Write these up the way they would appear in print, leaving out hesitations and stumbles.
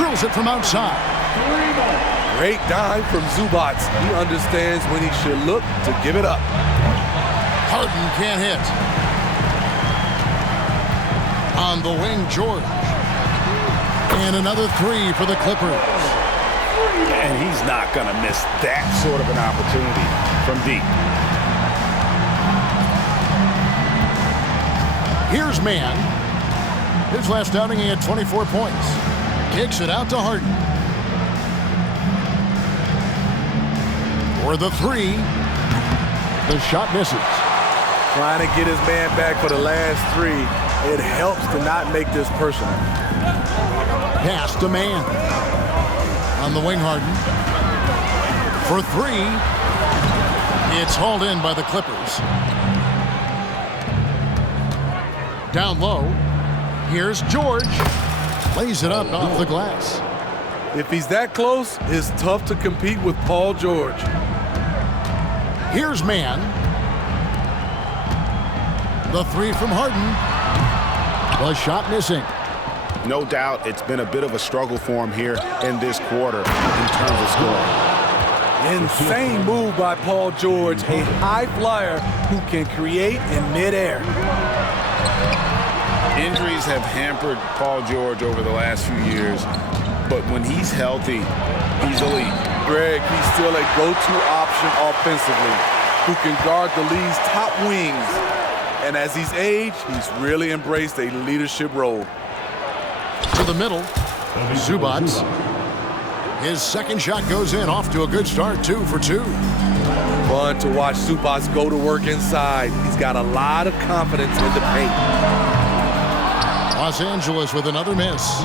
drills it from outside. Great dime from Zubac. He understands when he should look to give it up. Harden can't hit. On the wing, George. And another three for the Clippers. And he's not going to miss that sort of an opportunity from deep. Here's Mann. His last outing, he had 24 points. Kicks it out to Harden. For the three. The shot misses. Trying to get his man back for the last three. It helps to not make this personal. Pass to Mann. On the wing, Harden. For three. It's hauled in by the Clippers. Down low. Here's George. Lays it up off the glass. If he's that close, it's tough to compete with Paul George. Here's Mann. The three from Harden. The shot missing. No doubt it's been a bit of a struggle for him here in this quarter in terms of scoring. Insane move by Paul George, a high flyer who can create in midair. Injuries have hampered Paul George over the last few years, but when he's healthy, he's elite. Greg, he's still a go-to option offensively, who can guard the league's top wings. And as he's aged, he's really embraced a leadership role. To the middle, Zubac. His second shot goes in, off to a good start, 2 for 2. Fun to watch Zubac go to work inside. He's got a lot of confidence in the paint. Los Angeles with another miss.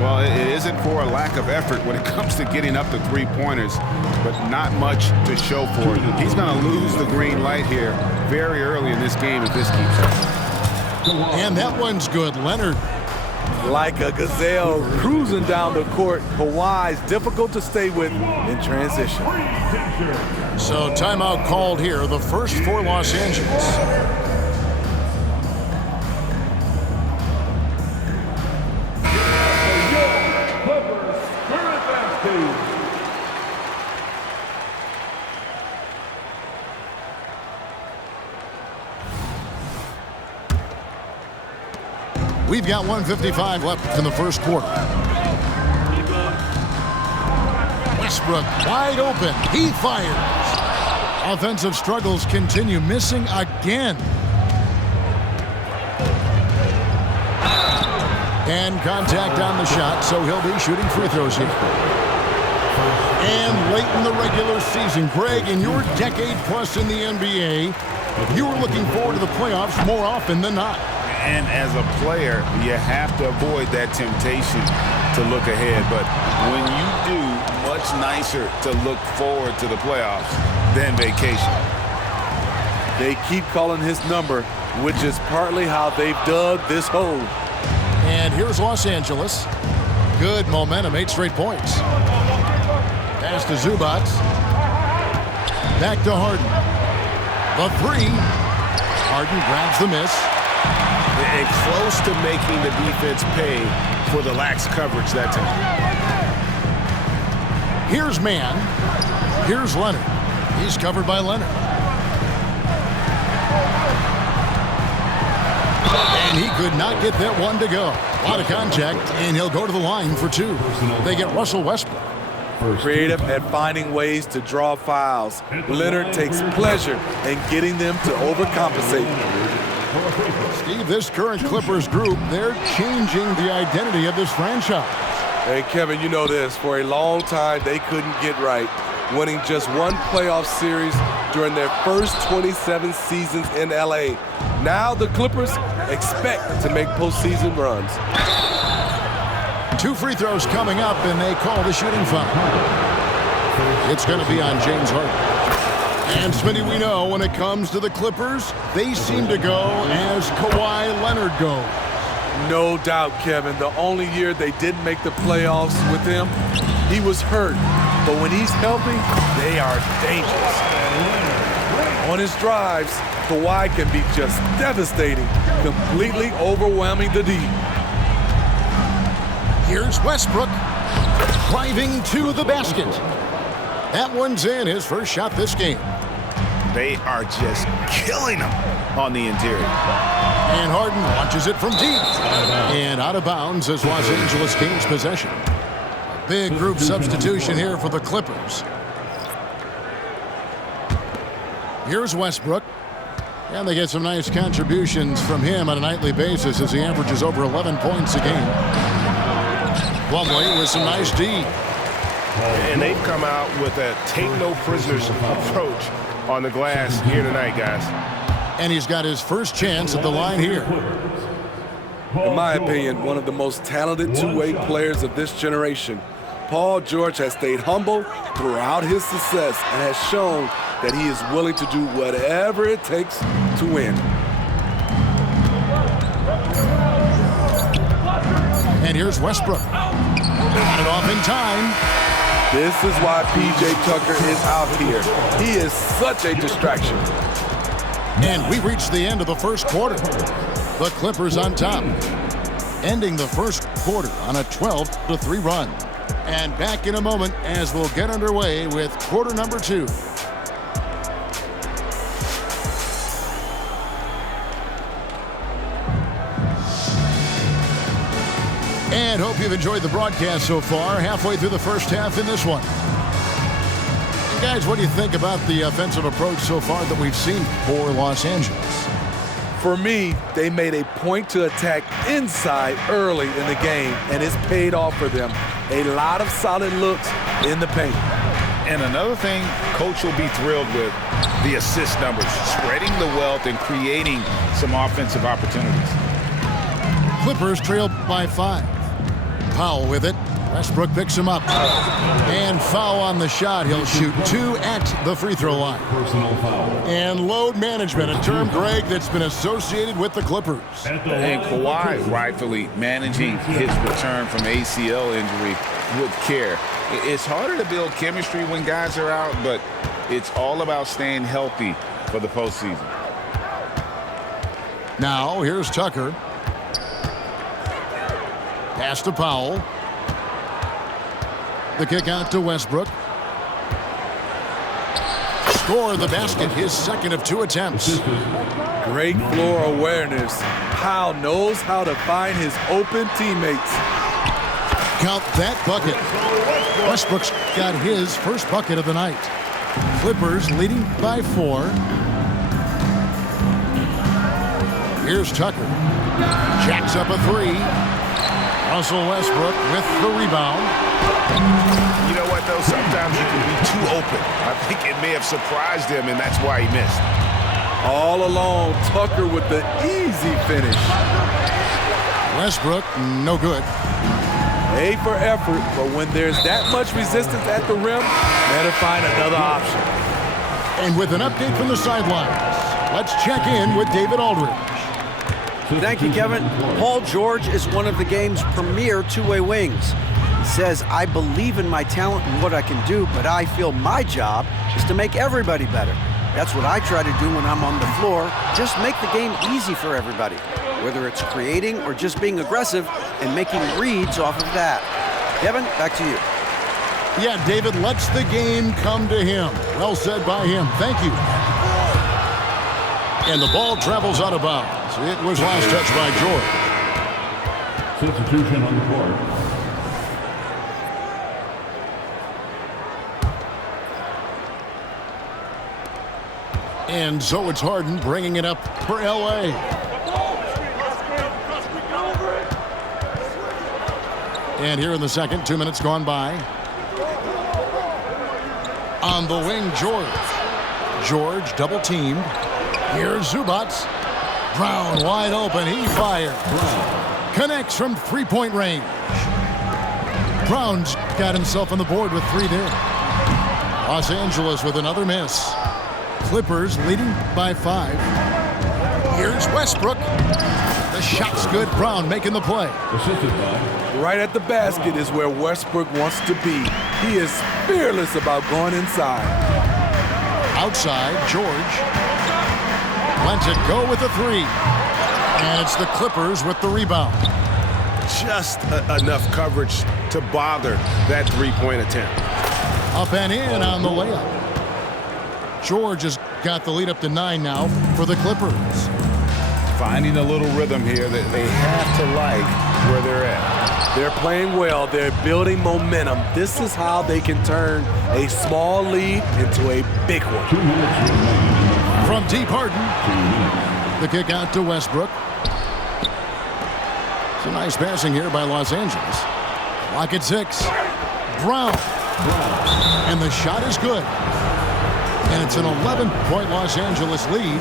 Well, it isn't for a lack of effort when it comes to getting up the three-pointers, but not much to show for it. He's going to lose the green light here very early in this game if this keeps up. And that one's good. Leonard. Like a gazelle cruising down the court, Kawhi's difficult to stay with in transition. So timeout called here, the first for Los Angeles. We've got 1:55 left in the first quarter. Westbrook wide open. He fires. Offensive struggles continue, missing again. And contact on the shot, so he'll be shooting free throws here. And late in the regular season, Greg, in your decade plus in the NBA, you were looking forward to the playoffs more often than not. And as a player, you have to avoid that temptation to look ahead. But when you do, much nicer to look forward to the playoffs than vacation. They keep calling his number, which is partly how they've dug this hole. And here's Los Angeles. Good momentum, 8 straight points. Pass to Zubac. Back to Harden. The three. Harden grabs the miss. And close to making the defense pay for the lax coverage that time. Here's Mann. Here's Leonard. He's covered by Leonard. And he could not get that one to go. A lot of contact, and he'll go to the line for 2. They get Russell Westbrook. Creative at finding ways to draw fouls. Leonard takes pleasure in getting them to overcompensate. Steve, this current Clippers group, they're changing the identity of this franchise. Hey, Kevin, you know this. For a long time, they couldn't get right, winning just one playoff series during their first 27 seasons in L.A. Now the Clippers expect to make postseason runs. 2 free throws coming up, and they call the shooting foul. It's going to be on James Harden. And, Smitty, we know when it comes to the Clippers, they seem to go as Kawhi Leonard goes. No doubt, Kevin. The only year they didn't make the playoffs with him, he was hurt. But when he's healthy, they are dangerous. On his drives, Kawhi can be just devastating, completely overwhelming the D. Here's Here's Westbrook driving to the basket. That one's in, his first shot this game. They are just killing him on the interior. And Harden launches it from deep. And out of bounds as Los Angeles gains possession. A big group substitution here for the Clippers. Here's Westbrook. And they get some nice contributions from him on a nightly basis as he averages over 11 points a game. Plumlee with some nice D. And they've come out with a take-no-prisoners approach on the glass here tonight, guys. And he's got his first chance at the line here. In my opinion, one of the most talented two-way players of this generation. Paul George has stayed humble throughout his success and has shown that he is willing to do whatever it takes to win. And here's Westbrook. Got it off in time. This is why P.J. Tucker is out here. He is such a distraction. And we reached the end of the first quarter. The Clippers on top, ending the first quarter on a 12-3 run. And back in a moment as we'll get underway with quarter number 2. And hope you've enjoyed the broadcast so far, halfway through the first half in this one. And guys, what do you think about the offensive approach so far that we've seen for Los Angeles? For me, they made a point to attack inside early in the game, and it's paid off for them. A lot of solid looks in the paint. And another thing, Coach will be thrilled with the assist numbers, spreading the wealth and creating some offensive opportunities. Clippers trail by 5. Powell with it. Westbrook picks him up. And foul on the shot. He'll shoot 2 at the free throw line. Personal foul. And load management, a term, Greg, that's been associated with the Clippers. And Kawhi rightfully managing his return from ACL injury with care. It's harder to build chemistry when guys are out, but it's all about staying healthy for the postseason. Now, here's Tucker. Pass to Powell. The kick out to Westbrook. Score the basket, his second of 2 attempts. Great floor awareness. Powell knows how to find his open teammates. Count that bucket. Westbrook's got his first bucket of the night. Clippers leading by 4. Here's Tucker. Jacks up a 3. Russell Westbrook with the rebound. You know what, though? Sometimes you can be too open. I think it may have surprised him, and that's why he missed. All along, Tucker with the easy finish. Westbrook, no good. A for effort, but when there's that much resistance at the rim, better find another option. And with an update from the sidelines, let's check in with David Aldridge. Thank you, Kevin. Paul George is one of the game's premier two-way wings. He says, I believe in my talent and what I can do, but I feel my job is to make everybody better. That's what I try to do when I'm on the floor. Just make the game easy for everybody, whether it's creating or just being aggressive and making reads off of that. Kevin, back to you. Yeah, David lets the game come to him. Well said by him. Thank you. And the ball travels out of bounds. It was last touched by George. Substitution on the court. And so it's Harden bringing it up for L.A. And here in the second, 2 minutes gone by. On the wing, George. George double teamed. Here's Zubac. Brown wide open. He fires. Connects from three-point range. Brown's got himself on the board with 3 there. Los Angeles with another miss. Clippers leading by 5. Here's Westbrook. The shot's good. Brown making the play. Right at the basket is where Westbrook wants to be. He is fearless about going inside. Outside, George lets it go with a 3. And it's the Clippers with the rebound. just enough coverage to bother that three-point attempt. Up and in on the layup. George has got the lead up to 9 now for the Clippers. Finding a little rhythm here that they have to like where they're at. They're playing well. They're building momentum. This is how they can turn a small lead into a big one. From deep, Harden. The kick out to Westbrook. Some nice passing here by Los Angeles. Clock at 6. Brown. And the shot is good. And it's an 11-point Los Angeles lead.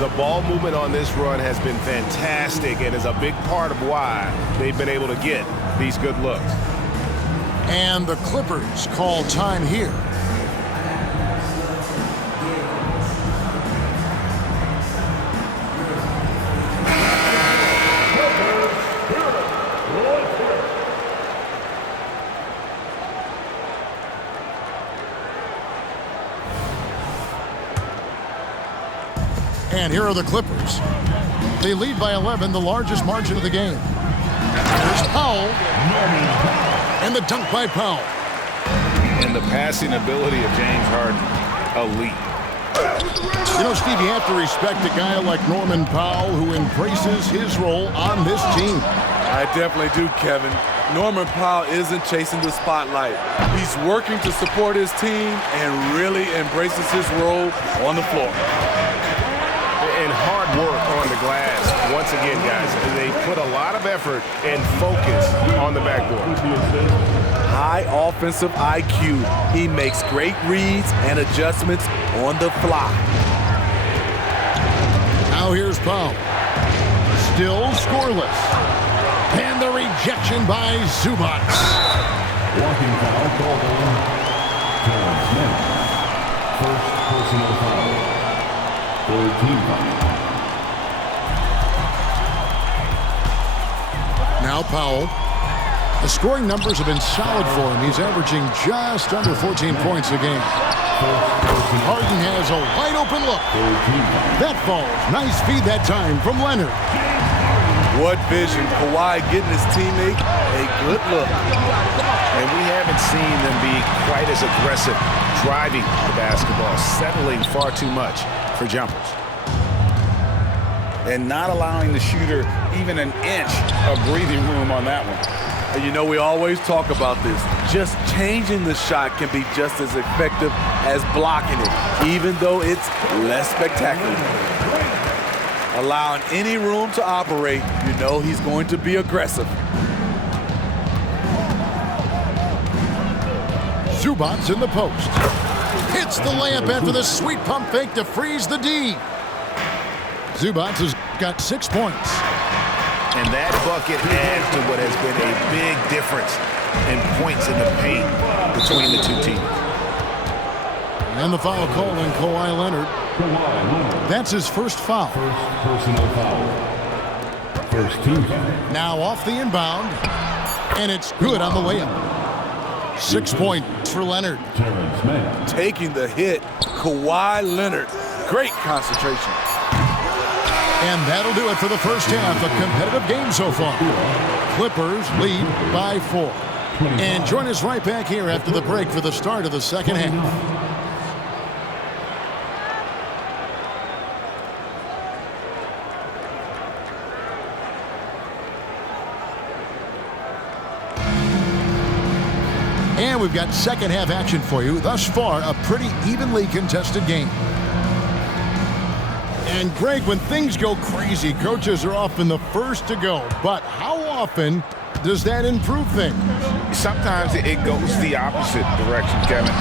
The ball movement on this run has been fantastic and is a big part of why they've been able to get these good looks. And the Clippers call time here. And here are the Clippers. They lead by 11, the largest margin of the game. There's Powell. And the dunk by Powell. And the passing ability of James Harden, elite. You know, Steve, you have to respect a guy like Norman Powell who embraces his role on this team. I definitely do, Kevin. Norman Powell isn't chasing the spotlight. He's working to support his team and really embraces his role on the floor. And hard work on the glass. Once again, guys, they put a lot of effort and focus on the backboard. High offensive IQ. He makes great reads and adjustments on the fly. Now here's Powell. Still scoreless. And the rejection by Zubac. Walking foul called on Terrence Smith. First personal foul. Third team foul. Now Powell. The scoring numbers have been solid for him. He's averaging just under 14 points a game. Harden has a wide-open look. That falls. Nice feed that time from Leonard. What vision. Kawhi getting his teammate a good look. And we haven't seen them be quite as aggressive driving the basketball, settling far too much for jumpers. And not allowing the shooter even an inch of breathing room on that one. And you know, we always talk about this. Just changing the shot can be just as effective as blocking it, even though it's less spectacular. Allowing any room to operate, you know he's going to be aggressive. Zubac's in the post. Hits the layup after the sweet pump fake to freeze the D. Zubac has got 6 points. And that bucket adds to what has been a big difference in points in the paint between the two teams. And the foul call on Kawhi Leonard. That's his first foul. First personal foul. First team foul. Now off the inbound. And it's good on the layup. 6 points for Leonard. Terrence Smith. Taking the hit, Kawhi Leonard. Great concentration. And that'll do it for the first half. A competitive game so far. Clippers lead by 4. And join us right back here after the break for the start of the second half. And we've got second half action for you. Thus far, a pretty evenly contested game. And Greg, when things go crazy, coaches are often the first to go. But how often does that improve things? Sometimes it goes the opposite direction, Kevin.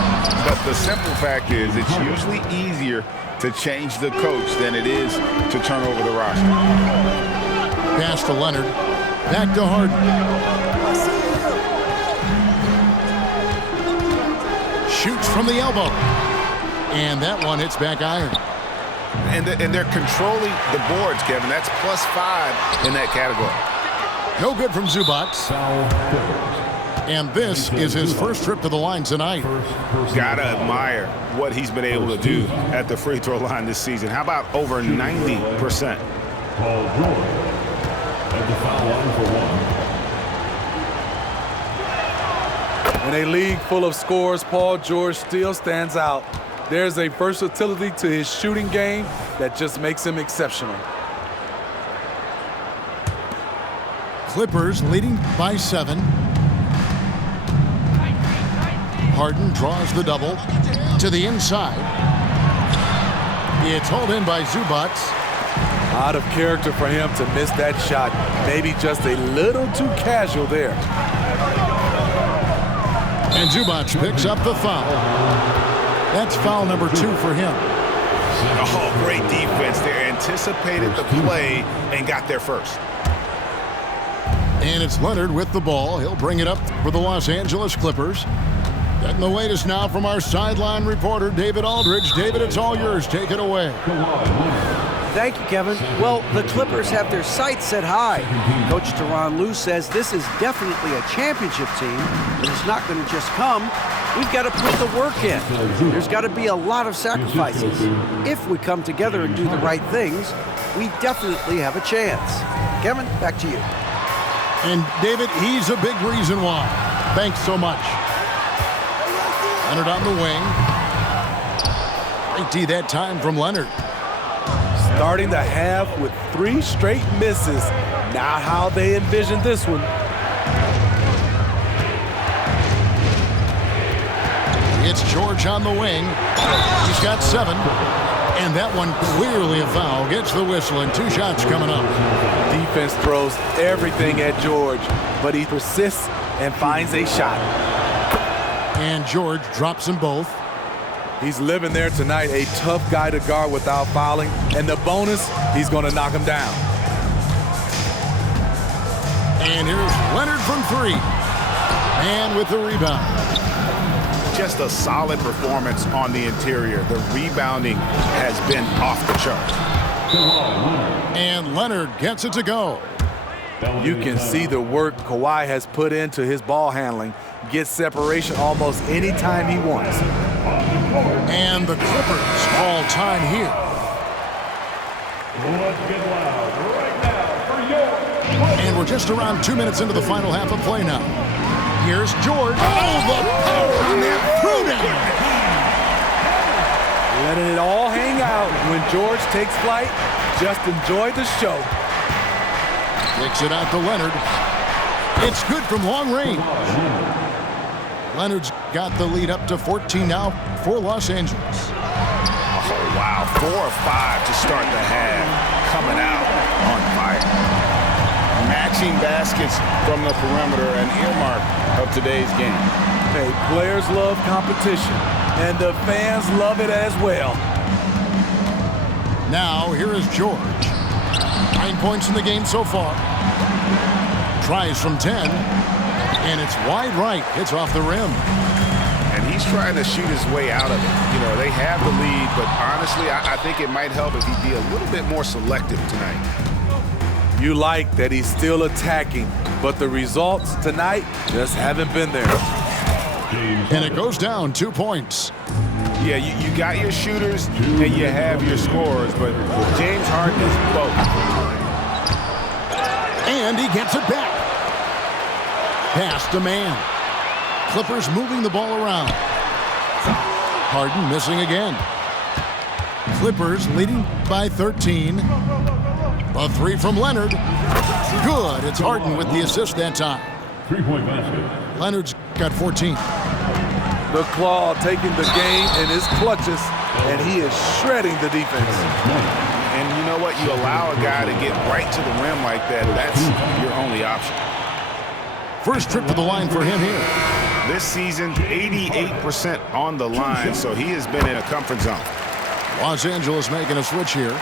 But the simple fact is it's usually easier to change the coach than it is to turn over the roster. Pass to Leonard. Back to Harden. Shoots from the elbow. And that one hits back iron. And they're controlling the boards, Kevin. That's +5 in that category. No good from Zubac. And this is his first trip to the line tonight. Gotta admire what he's been able to do at the free throw line this season. How about over 90%? Paul George at the foul line for 1. In a league full of scorers, Paul George still stands out. There's a versatility to his shooting game that just makes him exceptional. Clippers leading by 7. Harden draws the double to the inside. It's hauled in by Zubac. Out of character for him to miss that shot. Maybe just a little too casual there. And Zubac picks up the foul. That's foul number 2 for him. Oh, great defense. They anticipated the play and got there first. And it's Leonard with the ball. He'll bring it up for the Los Angeles Clippers. Getting the latest now from our sideline reporter, David Aldridge. David, it's all yours. Take it away. Thank you, Kevin. Well, the Clippers have their sights set high. Coach Tyronn Lue says this is definitely a championship team, but it's not going to just come. We've got to put the work in. There's got to be a lot of sacrifices. If we come together and do the right things, we definitely have a chance. Kevin, back to you. And David, he's a big reason why. Thanks so much. Leonard on the wing. Great D that time from Leonard. Starting the half with 3 straight misses. Not how they envisioned this one. It's George on the wing. He's got 7. And that one clearly a foul. Gets the whistle and 2 shots coming up. Defense throws everything at George, but he persists and finds a shot. And George drops them both. He's living there tonight, a tough guy to guard without fouling. And the bonus, he's going to knock him down. And here's Leonard from 3. And with the rebound. Just a solid performance on the interior. The rebounding has been off the charts. And Leonard gets it to go. You can see the work Kawhi has put into his ball handling. Gets separation almost any time he wants. And the Clippers call time here. And we're just around 2 minutes into the final half of play now. Here's George. Oh, the power on that throwdown. Letting it all hang out when George takes flight. Just enjoy the show. Kicks it out to Leonard. It's good from long range. Leonard's got the lead up to 14 now for Los Angeles. Oh, wow. 4 or 5 to start the half. Coming out on fire. Matching baskets from the perimeter, an earmark of today's game. Hey, players love competition, and the fans love it as well. Now, here is George. 9 points in the game so far. Tries from 10, and it's wide right. It's off the rim. And he's trying to shoot his way out of it. You know, they have the lead, but honestly, I think it might help if he'd be a little bit more selective tonight. You like that he's still attacking, but the results tonight just haven't been there. And it goes down 2 points. Yeah, you got your shooters and you have your scorers, but James Harden is both. And he gets it back. Pass to man. Clippers moving the ball around. Harden missing again. Clippers leading by 13. A 3 from Leonard. Good. It's Harden with the assist that time. 3-point basket. Leonard's got 14. The Claw taking the game in his clutches, and he is shredding the defense. And you know what? You allow a guy to get right to the rim like that. That's your only option. First trip to the line for him here. This season, 88% on the line, so he has been in a comfort zone. Los Angeles making a switch here.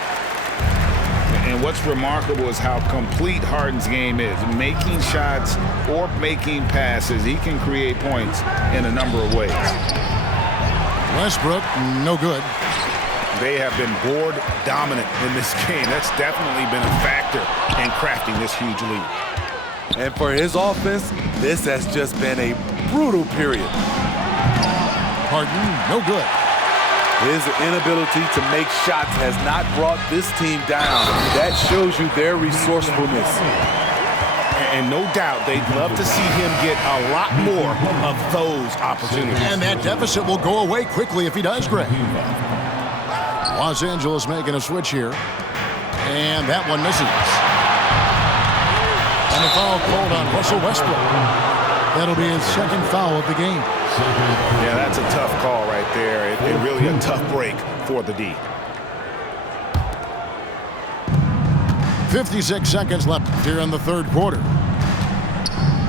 And what's remarkable is how complete Harden's game is. Making shots or making passes, he can create points in a number of ways. Westbrook, no good. They have been board dominant in this game. That's definitely been a factor in crafting this huge lead. And for his offense, this has just been a brutal period. Harden, no good. His inability to make shots has not brought this team down. That shows you their resourcefulness. And no doubt they'd love to see him get a lot more of those opportunities. And that deficit will go away quickly if he does, Greg. Los Angeles making a switch here. And that one misses. And a foul called on Russell Westbrook. That'll be his second foul of the game. Yeah, that's a tough call right there. It really a tough break for the D. 56 seconds left here in the third quarter.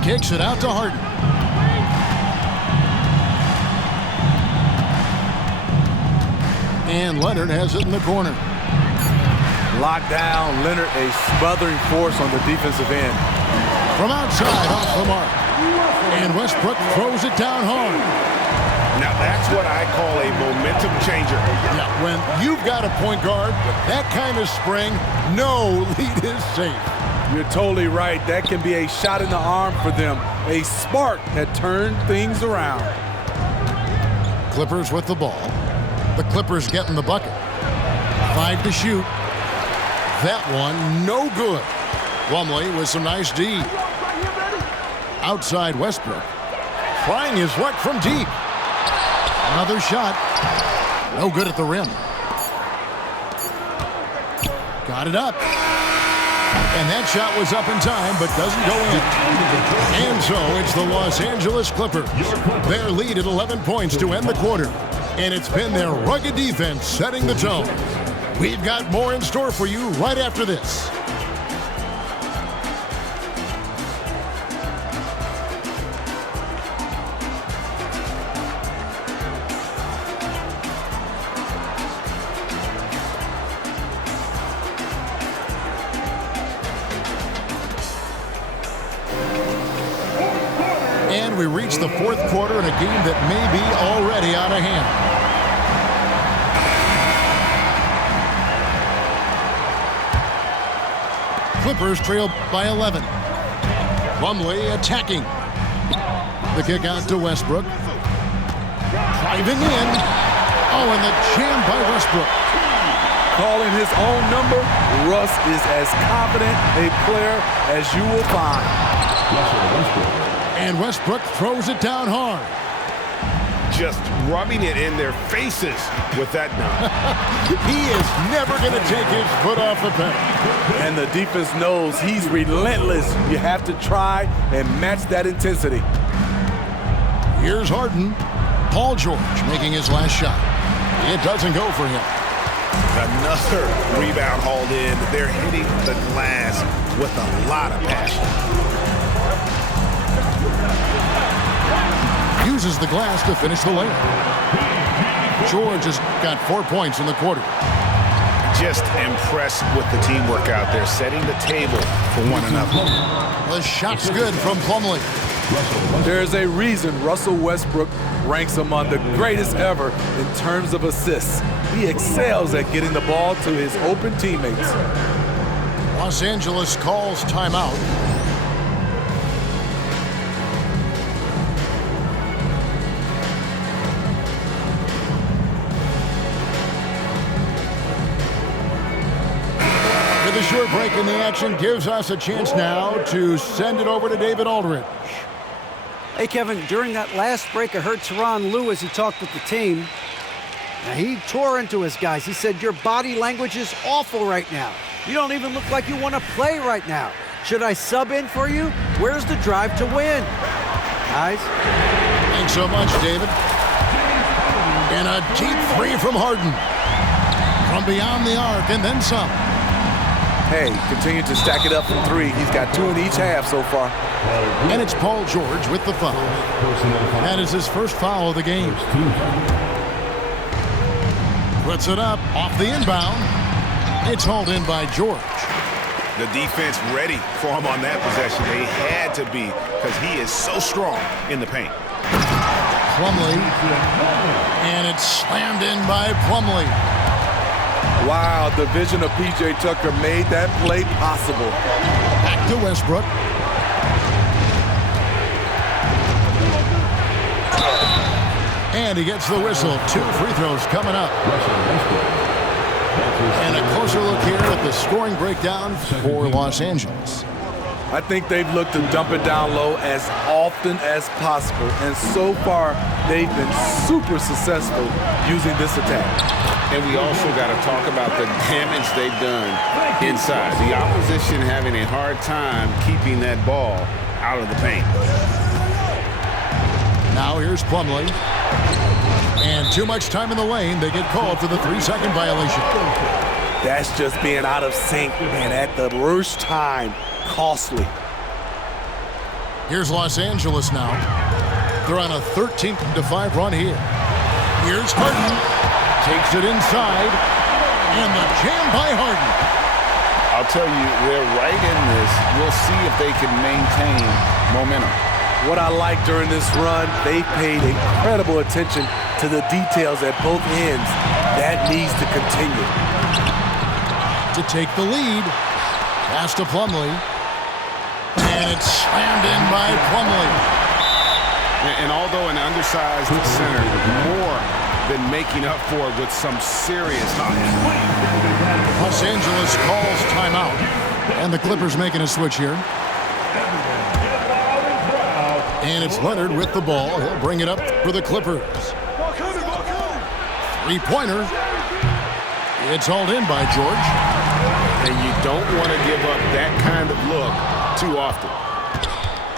Kicks it out to Harden. And Leonard has it in the corner. Locked down, Leonard, a smothering force on the defensive end. From outside, off the mark. And Westbrook throws it down hard. Now that's what I call a momentum changer. Yeah, when you've got a point guard with that kind of spring, no lead is safe. You're totally right. That can be a shot in the arm for them. A spark that turned things around. Clippers with the ball. The Clippers getting the bucket. 5 to shoot. That one, no good. Plumlee with some nice D. Outside Westbrook. Trying his luck from deep. Another shot. No good at the rim. Got it up. And that shot was up in time, but doesn't go in. And so it's the Los Angeles Clippers. Their lead at 11 points to end the quarter. And it's been their rugged defense setting the tone. We've got more in store for you right after this. And we reach the fourth quarter in a game that may be already out of hand. Clippers trail by 11. Plumlee attacking. The kick out to Westbrook. Driving in. Oh, and the jam by Westbrook. Calling his own number, Russ is as confident a player as you will find. And Westbrook throws it down hard. Just rubbing it in their faces with that dunk. He is never going to take his foot off the pedal. And the defense knows he's relentless. You have to try and match that intensity. Here's Harden. Paul George making his last shot. It doesn't go for him. Another rebound hauled in. They're hitting the glass with a lot of passion. Uses the glass to finish the layup. George has got 4 points in the quarter. Just impressed with the teamwork out there, setting the table for one another. The shot's good from Plumlee. There's a reason Russell Westbrook ranks among the greatest ever in terms of assists. He excels at getting the ball to his open teammates. Los Angeles calls timeout. The short break in the action gives us a chance now to send it over to David Aldridge. Hey, Kevin, during that last break, I heard Tyronn Lue as he talked with the team. Now, he tore into his guys. He said, your body language is awful right now. You don't even look like you want to play right now. Should I sub in for you? Where's the drive to win? Guys? Thanks so much, David. And a deep three from Harden. From beyond the arc and then some. Hey, continue to stack it up from three. He's got 2 in each half so far. And it's Paul George with the foul. That is his first foul of the game. Puts it up off the inbound. It's hauled in by George. The defense ready for him on that possession. They had to be because he is so strong in the paint. Plumlee. And it's slammed in by Plumlee. Wow, the vision of P.J. Tucker made that play possible. Back to Westbrook. And he gets the whistle. 2 free throws coming up. And a closer look here at the scoring breakdown for Los Angeles. I think they've looked to dump it down low as often as possible, and so far they've been super successful using this attack. And we also got to talk about the damage they've done inside. The opposition having a hard time keeping that ball out of the paint. Now here's Plumlee. And too much time in the lane. They get called for the 3-second violation. That's just being out of sync, and at the worst time, costly. Here's Los Angeles now. They're on a 13-5 run here. Here's Harden. Takes it inside. And the jam by Harden. I'll tell you, they're right in this. We'll see if they can maintain momentum. What I like during this run, they paid incredible attention to the details at both ends. That needs to continue. To take the lead. Pass to Plumlee. And it's slammed in by Plumlee. And although an undersized center, more than making up for it with some serious height. Los Angeles calls timeout. And the Clippers making a switch here. And it's Leonard with the ball. He'll bring it up for the Clippers. Three-pointer. It's hauled in by George. And you don't want to give up that kind of look too often.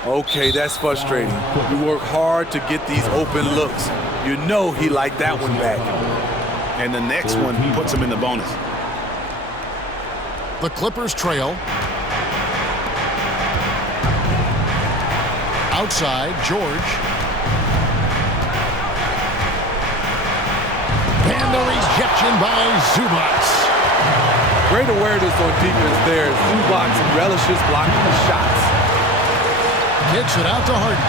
Okay, that's frustrating. You work hard to get these open looks. You know he liked that one back. And the next one puts him in the bonus. The Clippers trail. Outside, George. And the rejection by Zubac. Great awareness on defense there. Zubac relishes blocking the shots. Kicks it out to Harden.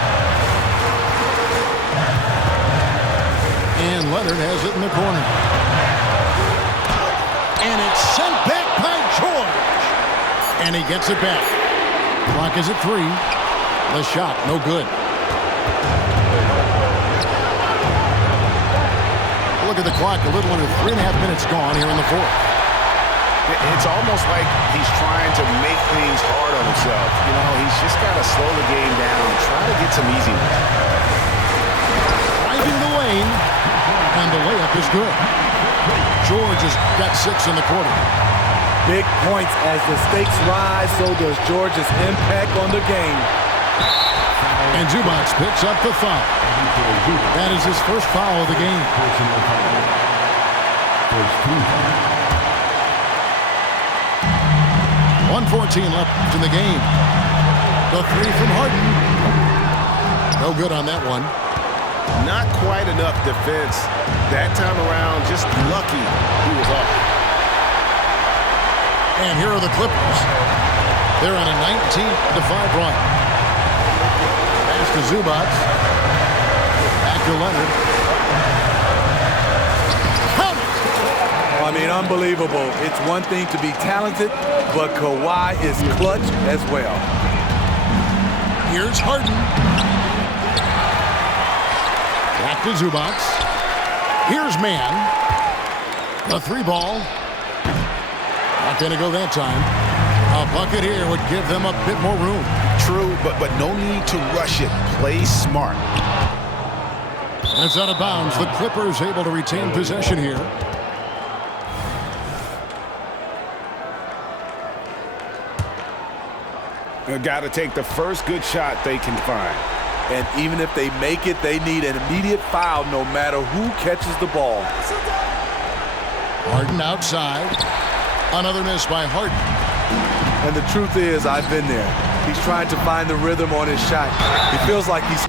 And Leonard has it in the corner. And it's sent back by George. And he gets it back. Clock is at 3. The shot, no good. Look at the clock, a little under 3.5 minutes gone here in the fourth. It's almost like he's trying to make things hard on himself. You know, he's just got to slow the game down, try to get some easiness. Driving the lane, and the layup is good. George has got 6 in the quarter. Big points as the stakes rise, so does George's impact on the game. And Zubac picks up the foul. That is his first foul of the game. 1:14 left in the game. The 3 from Harden. No good on that one. Not quite enough defense. That time around, just lucky he was off. And here are the Clippers. They're on a 19-5 run. Pass to Zubac. Back to Leonard. I mean, unbelievable. It's one thing to be talented, but Kawhi is clutch as well. Here's Harden. Back to Zubac. Here's Mann. The 3 ball. Not going to go that time. A bucket here would give them a bit more room. True, but no need to rush it. Play smart. It's out of bounds. The Clippers able to retain possession here. They've got to take the first good shot they can find. And even if they make it, they need an immediate foul no matter who catches the ball. Harden outside. Another miss by Harden. And the truth is, I've been there. He's trying to find the rhythm on his shot. He feels like he's